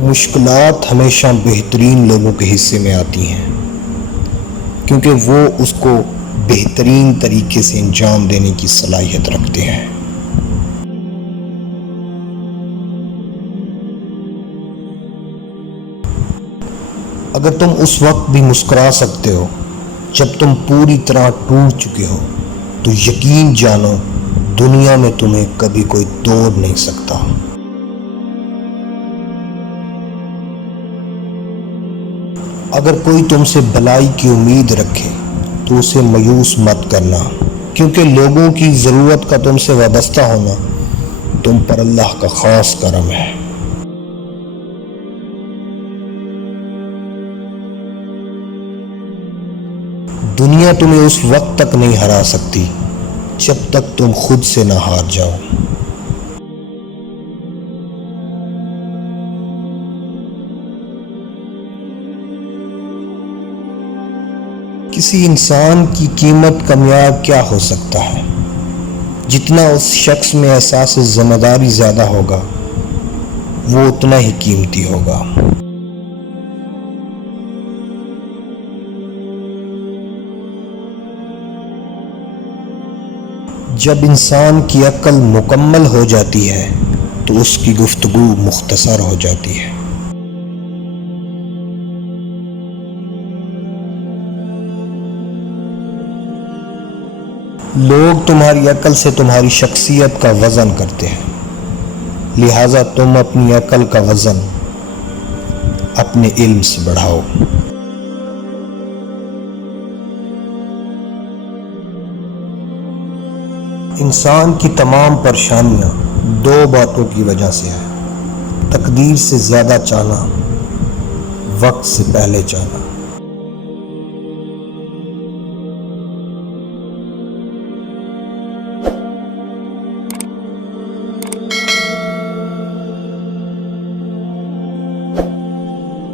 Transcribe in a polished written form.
मुश्किलात हमेशा बेहतरीन लोगों के हिस्से में आती हैं, क्योंकि वो उसको बेहतरीन तरीके से अंजाम देने की सलाहियत रखते हैं। अगर तुम उस वक्त भी मुस्कुरा सकते हो जब तुम पूरी तरह टूट चुके हो, तो यकीन जानो दुनिया में तुम्हें कभी कोई तोड़ नहीं सकता। अगर कोई तुमसे भलाई की उम्मीद रखे तो उसे मायूस मत करना, क्योंकि लोगों की ज़रूरत का तुमसे वाबस्ता होना तुम पर अल्लाह का ख़ास करम है। दुनिया तुम्हें उस वक्त तक नहीं हरा सकती जब तक तुम खुद से ना हार जाओ। किसी इंसान की कीमत कामयाब क्या हो सकता है? जितना उस शख्स में एहसास जिम्मेदारी ज़्यादा होगा, वो उतना ही कीमती होगा। जब इंसान की अक्ल मुकम्मल हो जाती है तो उसकी गुफ्तगू मुख्तसर हो जाती है। लोग तुम्हारी अक्ल से तुम्हारी शख्सियत का वज़न करते हैं, लिहाजा तुम अपनी अक्ल का वज़न अपने इल्म से बढ़ाओ। इंसान की तमाम परेशानियां दो बातों की वजह से है: तकदीर से ज़्यादा चाहना, वक्त से पहले चाहना।